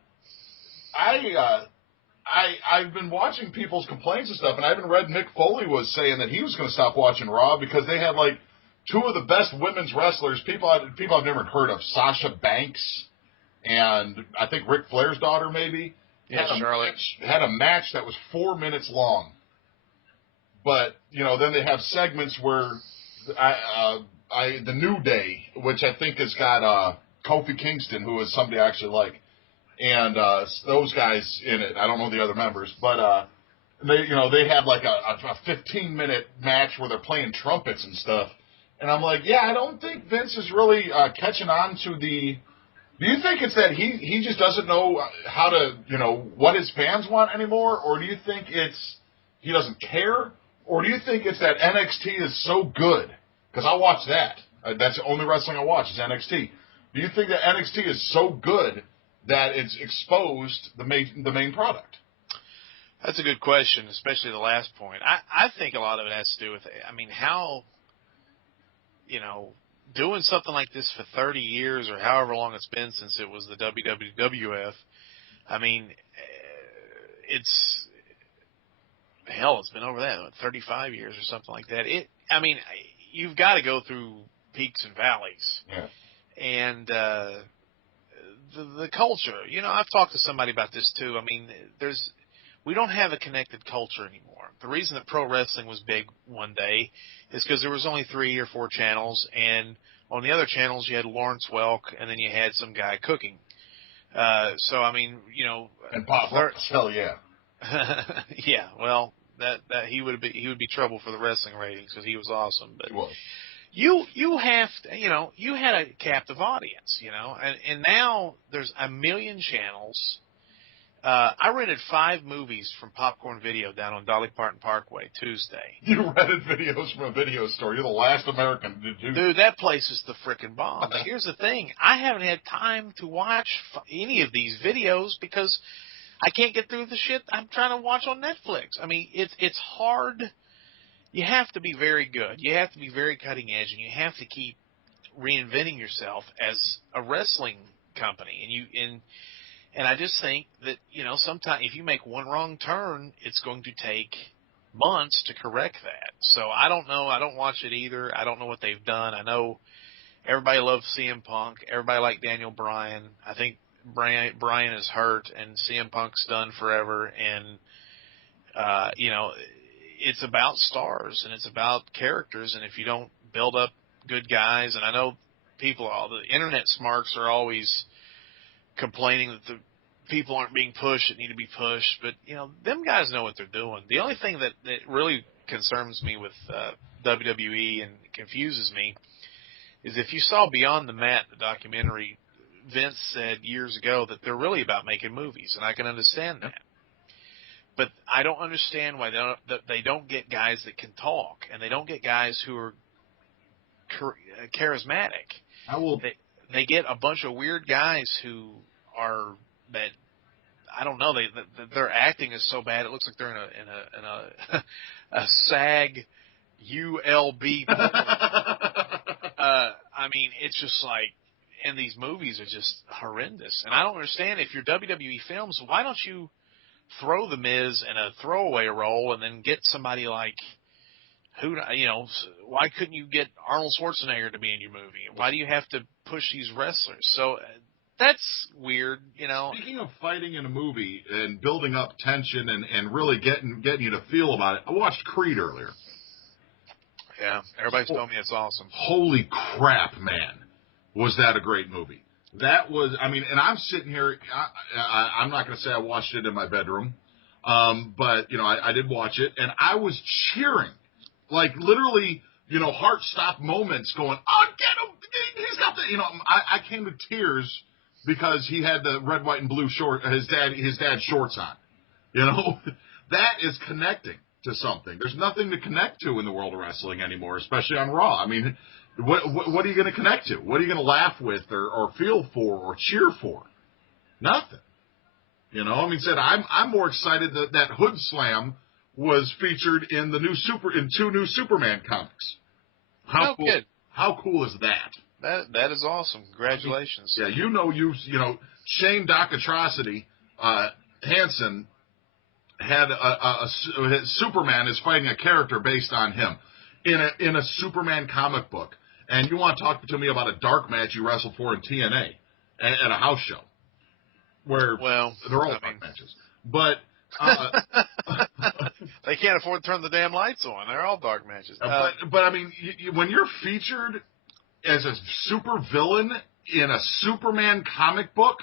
I've been watching people's complaints and stuff, and I even read Mick Foley was saying that he was going to stop watching Raw because they had like two of the best women's wrestlers, people I've never heard of, Sasha Banks and I think Ric Flair's daughter maybe. Yeah, Charlotte. Had a match that was 4 minutes long. But, then they have segments where the New Day, which I think has got Kofi Kingston, who is somebody I actually like, and those guys in it. I don't know the other members, but they had like a 15-minute match where they're playing trumpets and stuff. And I'm like, yeah, I don't think Vince is really catching on to the. Do you think it's that he just doesn't know how to, what his fans want anymore, or do you think it's he doesn't care, or do you think it's that NXT is so good? Because I watch that. That's the only wrestling I watch is NXT. Do you think that NXT is so good that it's exposed the main product? That's a good question, especially the last point. I think a lot of it has to do with, how, doing something like this for 30 years or however long it's been since it was the WWF, it's been over that, 35 years or something like that. You've got to go through peaks and valleys. Yeah. And the culture, I've talked to somebody about this too. We don't have a connected culture anymore. The reason that pro wrestling was big one day is because there was only 3 or 4 channels, and on the other channels you had Lawrence Welk, and then you had some guy cooking. And Pop Ross, hell yeah. Yeah, well, that he would be trouble for the wrestling ratings because he was awesome. But he was. you have to, you had a captive audience, and now there's a million channels. I rented 5 movies from Popcorn Video down on Dolly Parton Parkway Tuesday. You rented videos from a video store. You're the last American to do. Dude, that place is the frickin' bomb. But here's the thing. I haven't had time to watch any of these videos because I can't get through the shit I'm trying to watch on Netflix. I mean, it's hard. You have to be very good. You have to be very cutting edge, and you have to keep reinventing yourself as a wrestling company. And I just think that, sometimes if you make one wrong turn, it's going to take months to correct that. So I don't know. I don't watch it either. I don't know what they've done. I know everybody loves CM Punk. Everybody liked Daniel Bryan. I think Bryan is hurt and CM Punk's done forever. And, it's about stars and it's about characters. And if you don't build up good guys, and I know the internet smarks are always complaining that the people aren't being pushed that need to be pushed, but them guys know what they're doing. The only thing that really concerns me with WWE and confuses me is if you saw Beyond the Mat, the documentary, Vince said years ago that they're really about making movies, and I can understand that. But I don't understand why they don't get guys that can talk, and they don't get guys who are charismatic. They get a bunch of weird guys who are that I don't know. Their acting is so bad it looks like they're in a SAG ULB. I mean, it's just like, and these movies are just horrendous. And I don't understand, if you're WWE Films, why don't you throw The Miz in a throwaway role and then get somebody like why couldn't you get Arnold Schwarzenegger to be in your movie? Why do you have to push these wrestlers? So that's weird, Speaking of fighting in a movie and building up tension and really getting you to feel about it, I watched Creed earlier. Yeah, everybody's told me it's awesome. Holy crap, man. Was that a great movie? That was, and I'm sitting here, I'm not going to say I watched it in my bedroom, but, I did watch it, and I was cheering. Like, literally, heart-stop moments going, oh, get him! He's got the, I came to tears because he had the red, white, and blue his dad's shorts on. That is connecting to something. There's nothing to connect to in the world of wrestling anymore, especially on Raw. I mean, what are you going to connect to? What are you going to laugh with or feel for or cheer for? Nothing. I'm more excited that Hood Slam was featured in in 2 new Superman comics. How cool is that? That is awesome. Congratulations. Shane Doc Atrocity Hansen had Superman is fighting a character based on him in a Superman comic book. And you want to talk to me about a dark match you wrestled for in TNA at a house show, where they're all dark matches. But they can't afford to turn the damn lights on. They're all dark matches. But when you're featured as a super villain in a Superman comic book,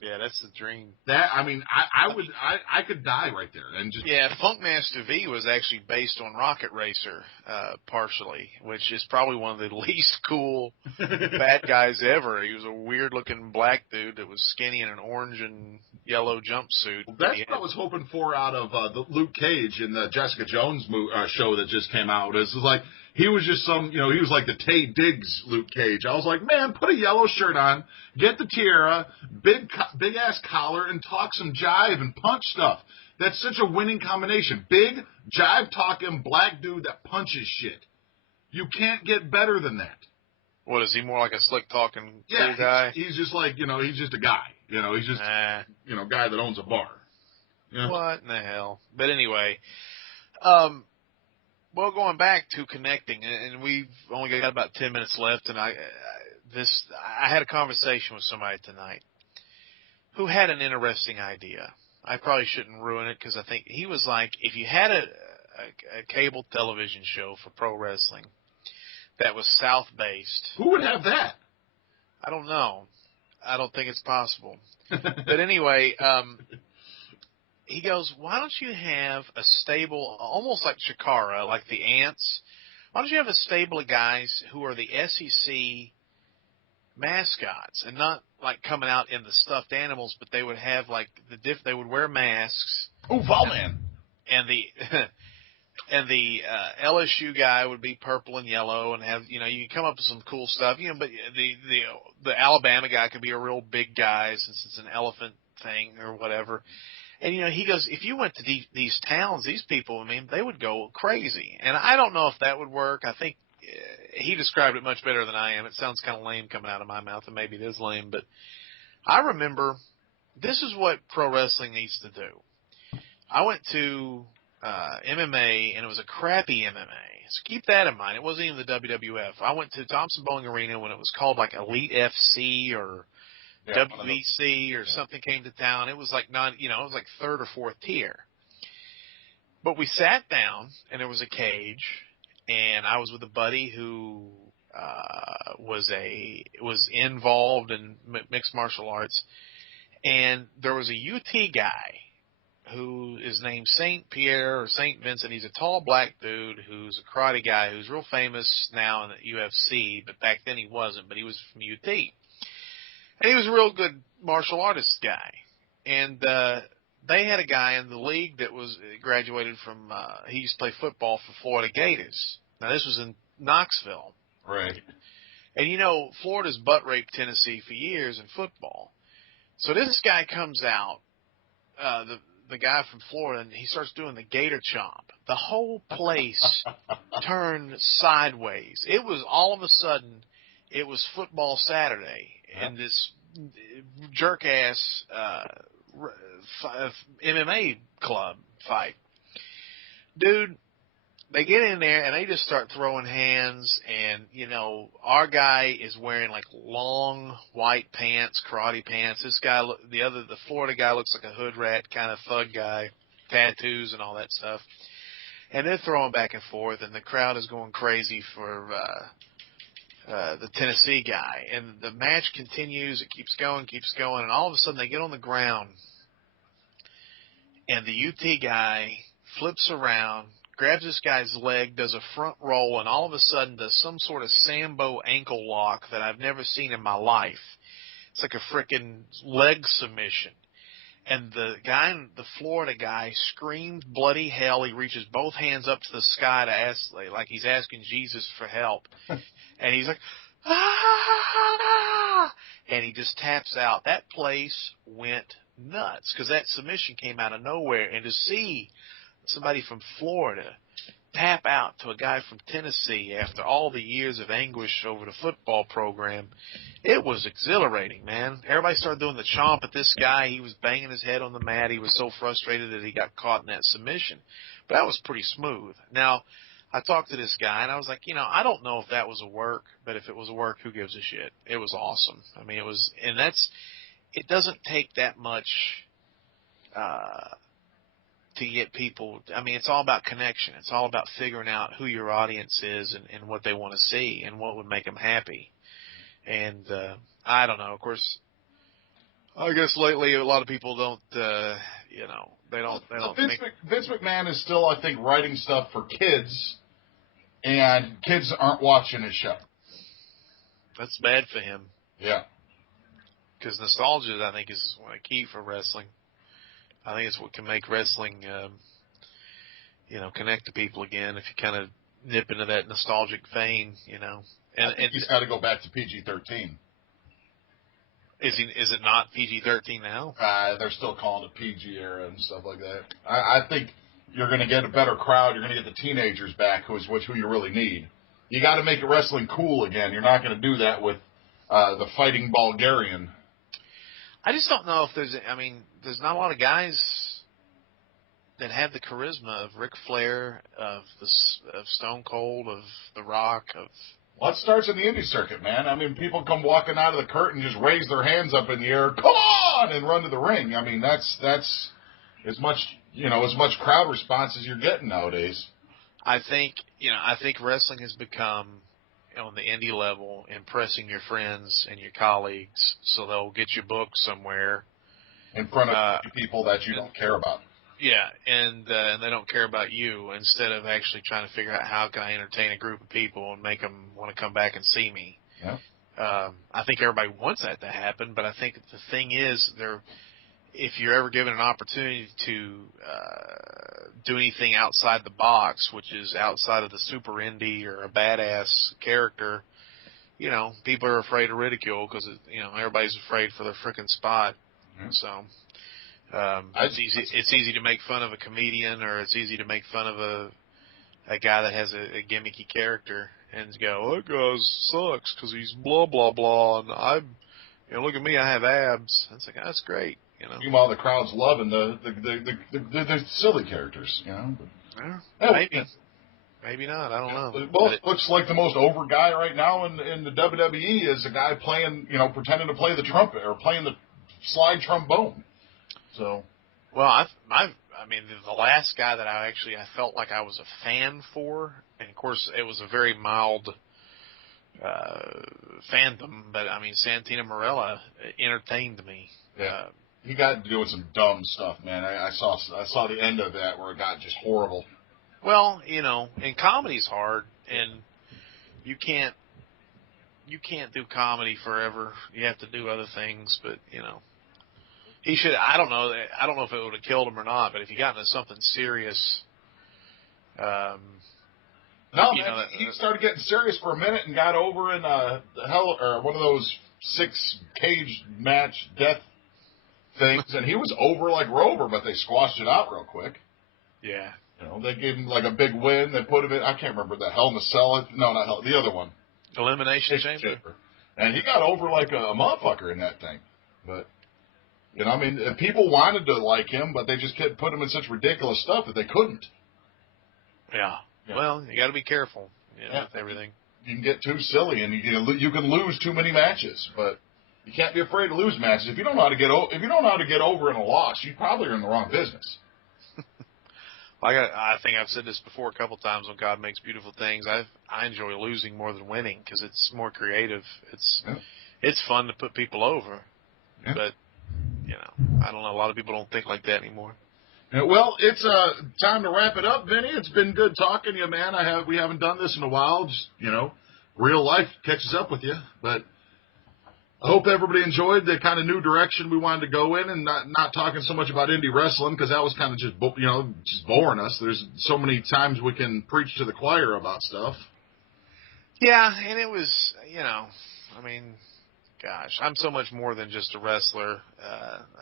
yeah, that's the dream. I could die right there and just. Yeah, Funkmaster V was actually based on Rocket Racer, partially, which is probably one of the least cool bad guys ever. He was a weird-looking black dude that was skinny in an orange and yellow jumpsuit. That's what I was hoping for out of the Luke Cage in the Jessica Jones show that just came out. It was like he was just he was like the Tay Diggs Luke Cage. I was like, man, put a yellow shirt on, get the tiara, big ass collar, and talk some jive and punch stuff. That's such a winning combination. Big, jive talking black dude that punches shit. You can't get better than that. What, is he more like a slick talking cool guy? He's just like, he's just a guy. He's just guy that owns a bar. What in the hell? But anyway, well, going back to connecting, and we've only got about 10 minutes left, and I had a conversation with somebody tonight who had an interesting idea. I probably shouldn't ruin it because I think he was like, if you had a cable television show for pro wrestling that was South-based. Who would have that? I don't know. I don't think it's possible. But anyway, he goes, why don't you have a stable, almost like Chikara, like the Ants, Why don't you have a stable of guys who are the SEC mascots and not like coming out in the stuffed animals, but they would have like they would wear masks. Oh, Volman. And the and the LSU guy would be purple and yellow and have, you can come up with some cool stuff, but the Alabama guy could be a real big guy since it's an elephant thing or whatever. And, he goes, if you went to these towns, these people, they would go crazy. And I don't know if that would work. I think he described it much better than I am. It sounds kind of lame coming out of my mouth, and maybe it is lame. But I remember this is what pro wrestling needs to do. I went to MMA, and it was a crappy MMA. So keep that in mind. It wasn't even the WWF. I went to Thompson Bowling Arena when it was called like Elite FC or WBC or something came to town. It was like it was like third or fourth tier. But we sat down, and there was a cage, and I was with a buddy who was involved in mixed martial arts, and there was a UT guy who is named St. Pierre or St. Vincent. He's a tall black dude who's a karate guy who's real famous now in the UFC, but back then he wasn't, but he was from UT. And he was a real good martial artist guy. And they had a guy in the league that was graduated from he used to play football for Florida Gators. Now, this was in Knoxville. Right. And, Florida's butt raped Tennessee for years in football. So this guy comes out, the guy from Florida, and he starts doing the gator chomp. The whole place turned sideways. It was all of a sudden, it was football Saturday, and this jerk-ass MMA club fight. Dude, they get in there, and they just start throwing hands, and, our guy is wearing, like, long white pants, karate pants. This guy, the Florida guy looks like a hood rat kind of thug guy, tattoos and all that stuff. And they're throwing back and forth, and the crowd is going crazy for the Tennessee guy. And the match continues. It keeps going, and all of a sudden they get on the ground, and the UT guy flips around, grabs this guy's leg, does a front roll, and all of a sudden does some sort of Sambo ankle lock that I've never seen in my life. It's like a frickin' leg submission. And the Florida guy screamed bloody hell. He reaches both hands up to the sky to ask, like he's asking Jesus for help. And he's like, ah! And he just taps out. That place went nuts because that submission came out of nowhere. And to see somebody from Florida tap out to a guy from Tennessee after all the years of anguish over the football program, it was exhilarating, man. Everybody started doing the chomp at this guy. He was banging his head on the mat. He was so frustrated that he got caught in that submission. But that was pretty smooth. Now, I talked to this guy, and I was like, I don't know if that was a work, but if it was a work, who gives a shit? It was awesome. It doesn't take that much to get people. It's all about connection. It's all about figuring out who your audience is and what they want to see and what would make them happy. And I don't know. Of course, I guess lately a lot of people don't. They don't. Vince McMahon is still, I think, writing stuff for kids, and kids aren't watching his show. That's bad for him. Yeah. Because nostalgia, I think, is key for wrestling. I think it's what can make wrestling, connect to people again. If you kind of nip into that nostalgic vein, And he's got to go back to PG-13. Is it not PG-13 now? They're still calling it PG era and stuff like that. I think you're going to get a better crowd. You're going to get the teenagers back, who you really need. You got to make wrestling cool again. You're not going to do that with the fighting Bulgarian. I just don't know if there's not a lot of guys that have the charisma of Ric Flair, of Stone Cold, of The Rock, of... Well, it starts in the indie circuit, man. People come walking out of the curtain, just raise their hands up in the air, come on, and run to the ring. That's as much crowd response as you're getting nowadays. I think wrestling has become, on the indie level, impressing your friends and your colleagues so they'll get you booked somewhere. In front of people that you don't care about. Yeah, and they don't care about you instead of actually trying to figure out how can I entertain a group of people and make them want to come back and see me. Yeah. I think everybody wants that to happen, but I think the thing is, if you're ever given an opportunity to do anything outside the box, which is outside of the super indie or a badass character, you know, people are afraid of ridicule because, you know, everybody's afraid for their frickin' spot. Mm-hmm. So it's easy to make fun of a comedian, or it's easy to make fun of a guy that has a gimmicky character and go, that guy sucks because he's blah, blah, blah, and you know, look at me, I have abs. It's like, that's great, you know. Meanwhile, the crowd's loving the silly characters, you know. Yeah, maybe. Maybe not. I don't know. Well, it looks like the most over guy right now in the WWE is a guy playing, you know, pretending to play the trumpet or playing the slide trombone. So. Well, I mean, the last guy that I felt like I was a fan for, and of course it was a very mild fandom, but I mean, Santino Marella entertained me. Yeah. He got doing some dumb stuff, man. I saw the end of that where it got just horrible. Well, you know, and comedy's hard, and you can't do comedy forever. You have to do other things, but you know, he should. I don't know if it would have killed him or not, but if he got into something serious, no, man, he started getting serious for a minute and got over in one of those 6 cage match death things, and he was over like Rover, but they squashed it out real quick. Yeah. You know, they gave him like a big win. They put him in, I can't remember, the Hell in a Cell. No, not Hell, the other one. Elimination Chamber. And he got over like a motherfucker in that thing. But, you know, I mean, people wanted to like him, but they just kept putting him in such ridiculous stuff that they couldn't. Yeah. Well, you got to be careful, you know, with everything. You can get too silly, and you can lose too many matches. But you can't be afraid to lose matches. If you don't know how to get over in a loss, you probably are in the wrong business. I think I've said this before a couple times on God Makes Beautiful Things. I enjoy losing more than winning because it's more creative. It's fun to put people over, but you know, I don't know. A lot of people don't think like that anymore. Yeah, well, it's time to wrap it up, Vinny. It's been good talking to you, man. We haven't done this in a while. Just, you know, real life catches up with you, but. I hope everybody enjoyed the kind of new direction we wanted to go in, and not talking so much about indie wrestling because that was kind of just boring us. There's so many times we can preach to the choir about stuff. Yeah, and it was, you know, I mean, gosh, I'm so much more than just a wrestler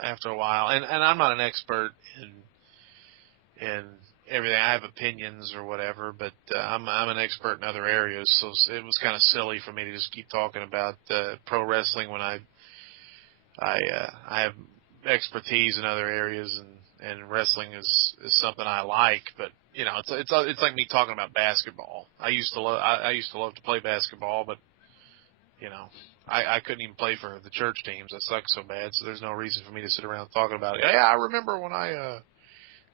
after a while, and I'm not an expert in everything. I have opinions or whatever, but I'm an expert in other areas, so it was kind of silly for me to just keep talking about pro wrestling when I have expertise in other areas, and wrestling is something I like. But you know, it's like me talking about basketball. I used to love to play basketball, but you know, I couldn't even play for the church teams. I sucked so bad, so there's no reason for me to sit around talking about it. Yeah, I remember when I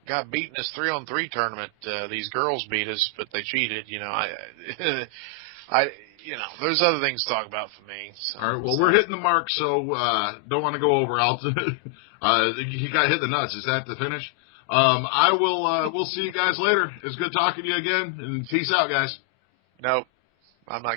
got beat in this 3-on-3 tournament. These girls beat us, but they cheated. You know, you know, there's other things to talk about for me. So. All right, well, we're hitting the mark, so don't want to go over. He got hit the nuts. Is that the finish? We'll see you guys later. It's good talking to you again, and peace out, guys. Nope, I'm not.